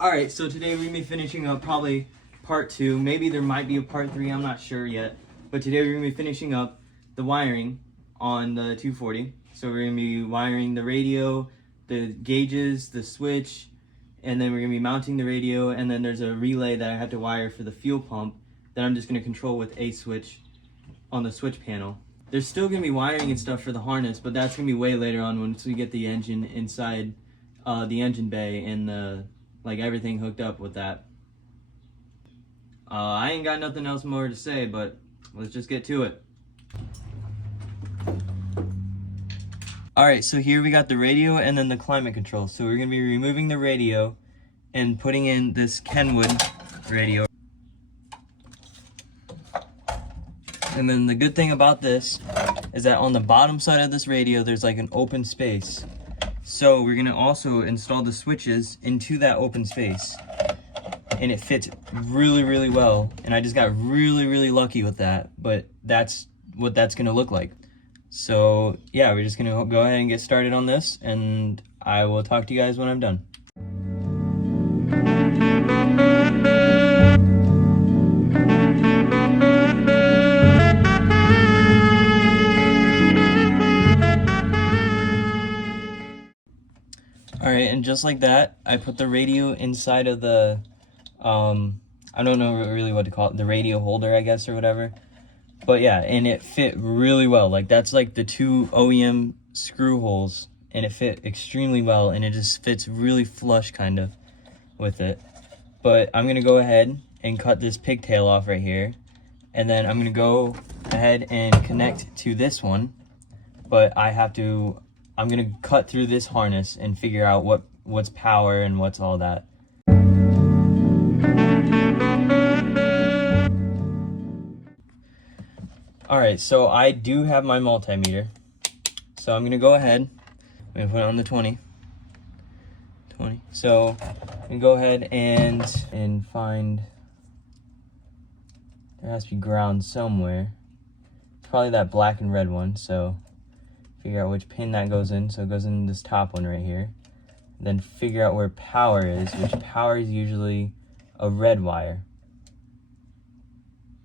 Alright, so today we're going to be finishing up probably part 2. Maybe there might be a part 3, I'm not sure yet. But today we're going to be finishing up the wiring on the 240. So we're going to be wiring the radio, the gauges, the switch, and then we're going to be mounting the radio, and then there's a relay that I have to wire for the fuel pump that I'm just going to control with a switch on the switch panel. There's still going to be wiring and stuff for the harness, but that's going to be way later on once we get the engine inside the engine bay and the everything hooked up with that. I ain't got nothing else more to say, but let's just get to it. Alright, so here we got the radio and then the climate control. So we're going to be removing the radio and putting in this Kenwood radio. And then the good thing about this is that on the bottom side of this radio there's like an open space. So we're going to also install the switches into that open space. And it fits really well. And I just got really lucky with that. But that's what that's going to look like. So yeah, we're just going to go ahead and get started on this. And I will talk to you guys when I'm done. Alright, and just like that, I put the radio inside of the, I don't know really what to call it, the radio holder, I guess, or whatever. But yeah, and it fit really well. Like, that's like the 2 OEM screw holes, and it fit extremely well, and it just fits really flush, kind of, with it. But I'm going to go ahead and cut this pigtail off right here, and then I'm going to go ahead and connect to this one, but I'm going to cut through this harness and figure out what's power and what's all that. Alright, so I do have my multimeter. So I'm going to go ahead. I'm going to put it on the 20. So I'm going to go ahead and find, there has to be ground somewhere. It's probably that black and red one, so figure out which pin that goes in. So it goes in this top one right here. Then figure out where power is, which power is usually a red wire.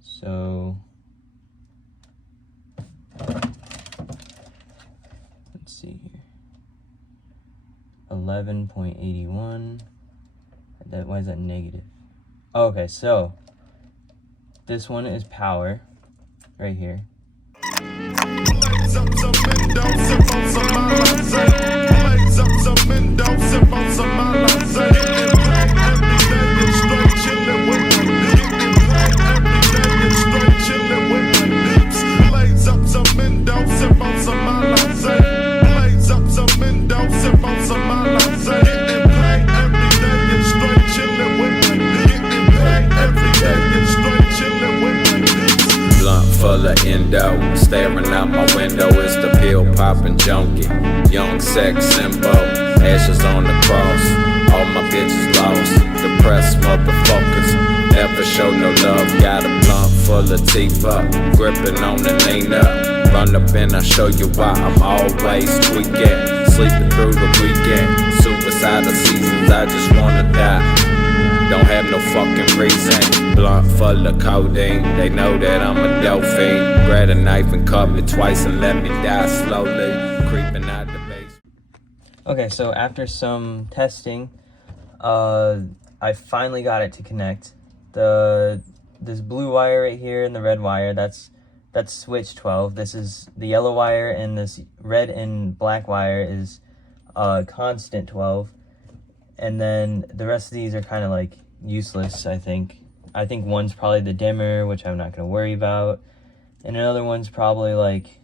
So let's see here. 11.81. Why is that negative? Okay, so this one is power right here. Full of endo, staring out my window is the pill popping junkie. Young sex symbol, ashes on the cross. All my bitches lost, depressed motherfuckers. Never show no love, got a blunt full of T-fuck, gripping on the Nina. Run up and I'll show you why I'm always tweaking. Sleeping through the weekend, suicidal seasons, I just wanna die. Don't have no fucking reason. Blunt full of codeine. They know that I'm a dope fiend. Grab a knife and cut me twice and let me die slowly. Creeping out the base. Okay, so after some testing, I finally got it to connect. This blue wire right here and the red wire, that's switch 12. This is the yellow wire, and this red and black wire is constant 12. And then the rest of these are kind of like useless, I think. I think one's probably the dimmer, which I'm not going to worry about. And another one's probably like,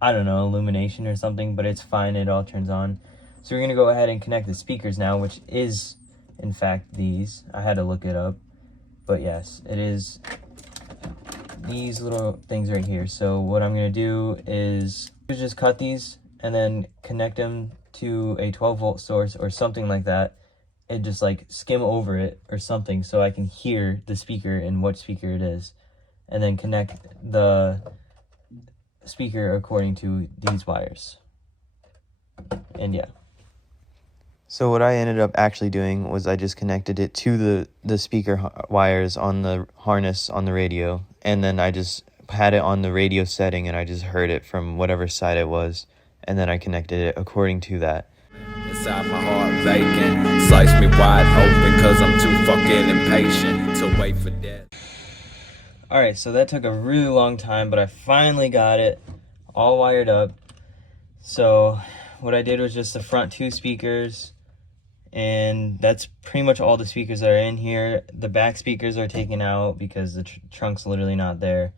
I don't know, illumination or something, but it's fine, it all turns on. So we're going to go ahead and connect the speakers now, which is, in fact, these. I had to look it up. But yes, it is these little things right here. So what I'm going to do is just cut these and then connect them to a 12-volt source or something like that, and just like skim over it or something so I can hear the speaker and what speaker it is, and then connect the speaker according to these wires. And yeah, So what I ended up actually doing was I just connected it to the speaker wires on the harness on the radio, and then I just had it on the radio setting, and I just heard it from whatever side it was, and then I connected it according to that. Inside my heart vacant, slice me wide open, cause I'm too fucking impatient to wait for death. Alright, so that took a really long time, but I finally got it all wired up. So what I did was just the front 2 speakers, and that's pretty much all the speakers that are in here. The back speakers are taken out because the trunk's literally not there.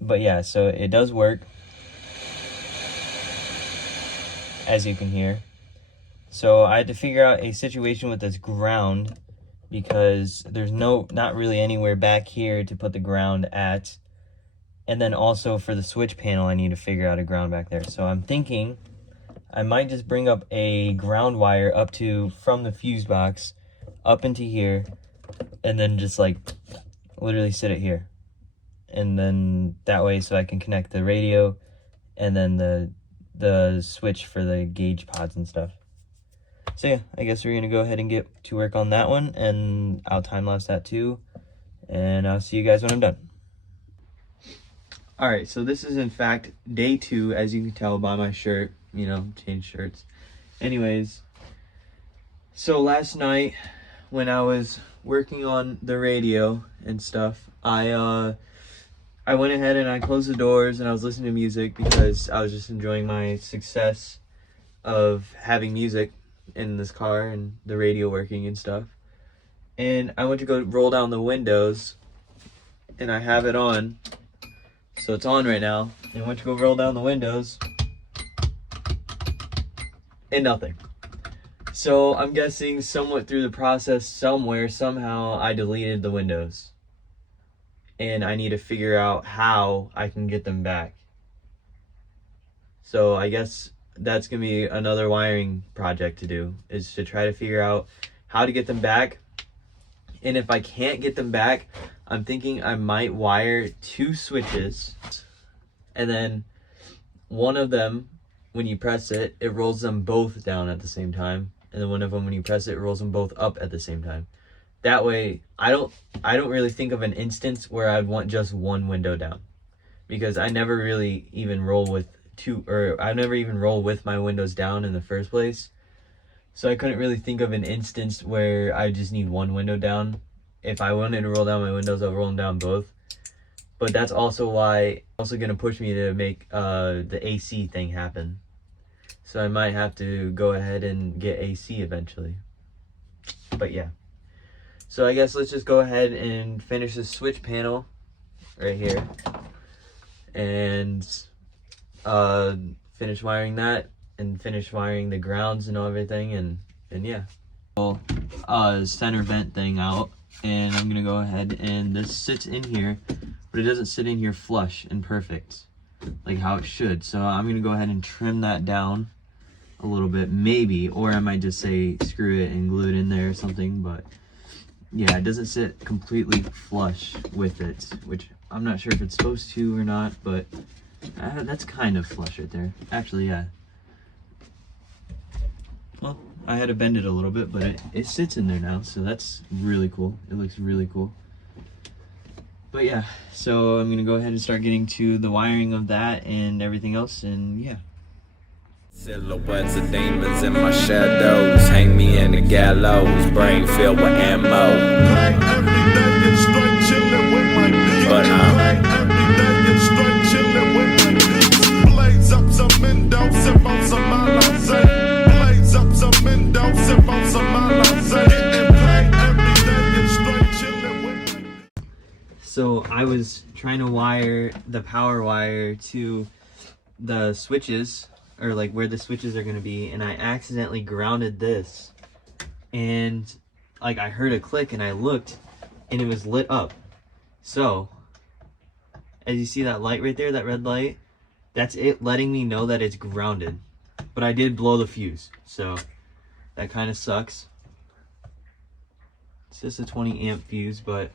But yeah, so it does work, as you can hear. So I had to figure out a situation with this ground, because there's not really anywhere back here to put the ground at. And then also for the switch panel, I need to figure out a ground back there. So I'm thinking I might just bring up a ground wire up to, from the fuse box up into here, and then just like literally sit it here. And then that way, so I can connect the radio and then the switch for the gauge pods and stuff. So yeah, I guess we're gonna go ahead and get to work on that one, and I'll time lapse that too, and I'll see you guys when I'm done. Alright, so this is in fact day 2, as you can tell by my shirt. You know, change shirts. Anyways, so last night when I was working on the radio and stuff, I went ahead and I closed the doors and I was listening to music, because I was just enjoying my success of having music in this car and the radio working and stuff. And I went to go roll down the windows, and I have it on, so it's on right now. And I went to go roll down the windows, and nothing. So I'm guessing somewhat through the process, somehow I deleted the windows, and I need to figure out how I can get them back. So I guess that's gonna be another wiring project to do, is to try to figure out how to get them back. And if I can't get them back, I'm thinking I might wire 2 switches, and then one of them, when you press it, it rolls them both down at the same time, and then one of them, when you press it, it rolls them both up at the same time. That way, I don't really think of an instance where I'd want just one window down, because I never really even roll with I never even roll with my windows down in the first place. So I couldn't really think of an instance where I just need one window down. If I wanted to roll down my windows, I'll roll them down both. But that's also why also gonna push me to make the AC thing happen. So I might have to go ahead and get AC eventually. But yeah. So I guess let's just go ahead and finish this switch panel right here, and finish wiring that, and finish wiring the grounds and everything, and yeah. Center vent thing out, and I'm gonna go ahead, and this sits in here, but it doesn't sit in here flush and perfect like how it should. So I'm gonna go ahead and trim that down a little bit, maybe, or I might just say screw it and glue it in there or something. But yeah, it doesn't sit completely flush with it, which I'm not sure if it's supposed to or not, but that's kind of flush right there. Actually, yeah. Well, I had to bend it a little bit, but it sits in there now, so that's really cool. It looks really cool. But yeah, so I'm gonna go ahead and start getting to the wiring of that and everything else, and yeah. Silhouettes of demons in my shadows, hang me in the gallows, brain filled with ammo. But So I was trying to wire the power wire to the switches, or like where the switches are going to be, and I accidentally grounded this, and like I heard a click and I looked and it was lit up. So as you see that light right there, that red light, that's it letting me know that it's grounded. But I did blow the fuse, so that kind of sucks. It's just a 20 amp fuse, but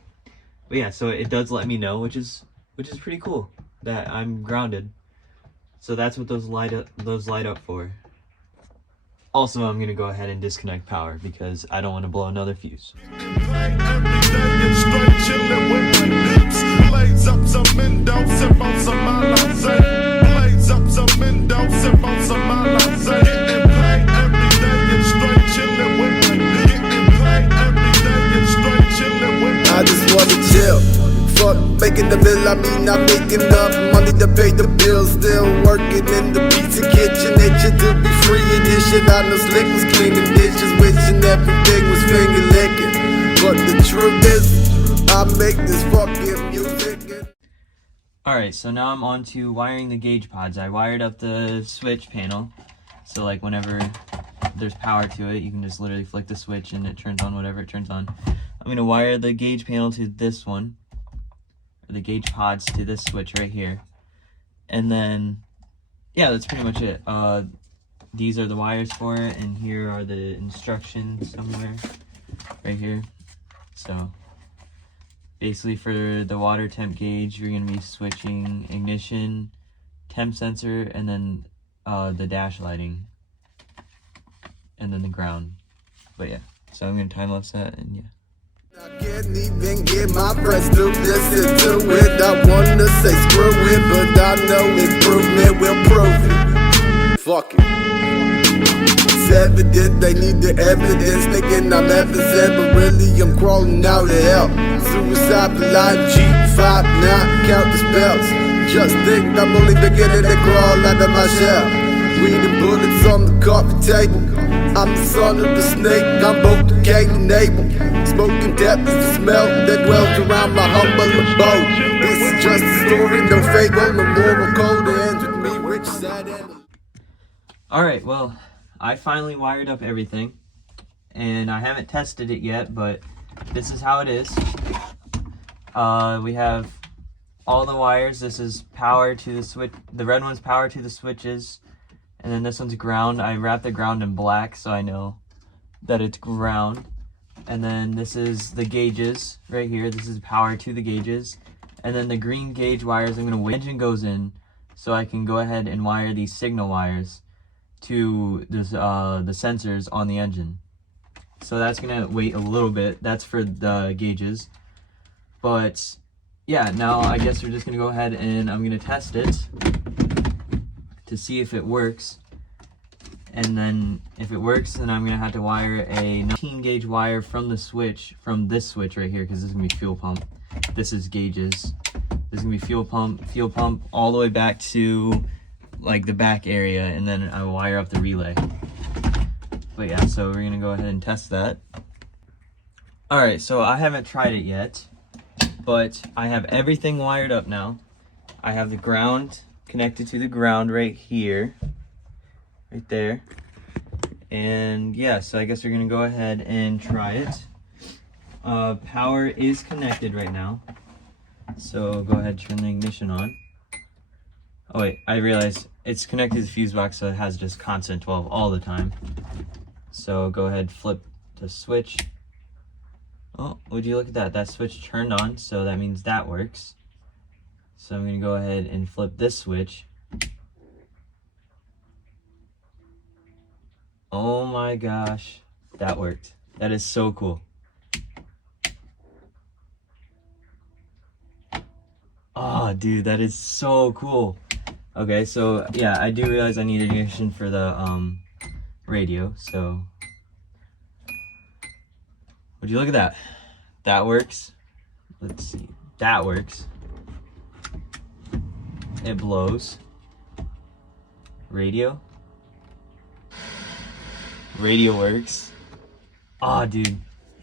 yeah, so it does let me know, which is pretty cool, that I'm grounded. So that's what those light up for. Also, I'm gonna go ahead and disconnect power because I don't want to blow another fuse. I just wanna chill. Fuck making the bill, I mean I'm making enough money to pay the bills. Still working in the pizza kitchen, itching to be free of this shit. I know Slick was cleaning dishes, wishing everything was finger licking. But the truth is, I make this fucking music. Alright, so now I'm on to wiring the gauge pods. I wired up the switch panel, so like whenever there's power to it, you can just literally flick the switch and it turns on whatever it turns on. I'm going to wire the gauge panel to this one, or the gauge pods to this switch right here. And then, yeah, that's pretty much it. These are the wires for it, and here are the instructions somewhere, right here. So, basically for the water temp gauge, you're going to be switching ignition, temp sensor, and then the dash lighting, and then the ground. But yeah, so I'm going to time lapse that, and yeah. I can't even get my friends to listen to it. I wanna say screw it, but I know improvement will prove it. Fuck it. It's evident they need the evidence, thinking I'm evident, but really I'm crawling out of hell. Suicide blind G5, now count the spells. Just think I'm only beginning to crawl out of my shell. Reading bullets on the coffee table. I'm the son of the snake, I'm both the Cain and Abel. Smoking death is the smell that dwells around my humble abode. This is just a story, no fable, no moral code that ends with me rich, sad, and... Alright, well, I finally wired up everything, and I haven't tested it yet, but this is how it is. We have all the wires. This is power to the switch. The red one's power to the switches, and then this one's ground. I wrapped the ground in black so I know that it's ground. And then this is the gauges right here. This is power to the gauges. And then the green gauge wires, I'm going to wait until the engine goes in so I can go ahead and wire these signal wires to this, the sensors on the engine. So that's going to wait a little bit. That's for the gauges. But yeah, now I guess we're just going to go ahead and I'm going to test it to see if it works. And then if it works, then I'm going to have to wire a 19 gauge wire from the switch, from this switch right here, because this is going to be fuel pump. This is gauges. This is going to be fuel pump all the way back to like the back area, and then I will wire up the relay. But yeah, so we're going to go ahead and test that. Alright, so I haven't tried it yet, but I have everything wired up now. I have the ground connected to the ground right here. Right there. And yeah, so I guess we're gonna go ahead and try it. Power is connected right now, so go ahead and turn the ignition on. Oh wait, I realized it's connected to the fuse box, so it has just constant 12 all the time. So go ahead, flip the switch. Oh, would you look at that? That switch turned on, so that means that works. So I'm gonna go ahead and flip this switch. Oh my gosh, that worked. That is so cool. Oh, dude, that is so cool. Okay, so yeah, I do realize I need ignition for the radio, so would you look at that? That works. Let's see. That works. It blows. Radio. Radio works. Oh, dude.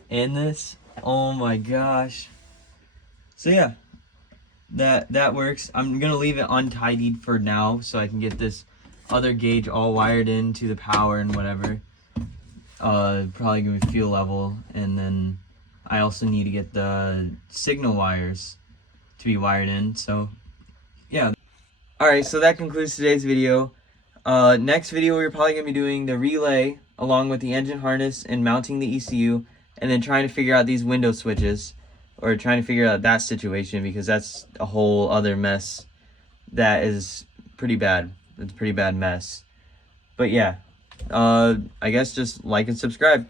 And this. Oh my gosh. So yeah. That works. I'm gonna leave it untidied for now so I can get this other gauge all wired into the power and whatever. Probably gonna be fuel level, and then I also need to get the signal wires to be wired in. So yeah. Alright, so that concludes today's video. Next video we're probably gonna be doing the relay along with the engine harness and mounting the ECU, and then trying to figure out these window switches, or trying to figure out that situation, because that's a whole other mess that is pretty bad. It's a pretty bad mess. But yeah, I guess just like and subscribe.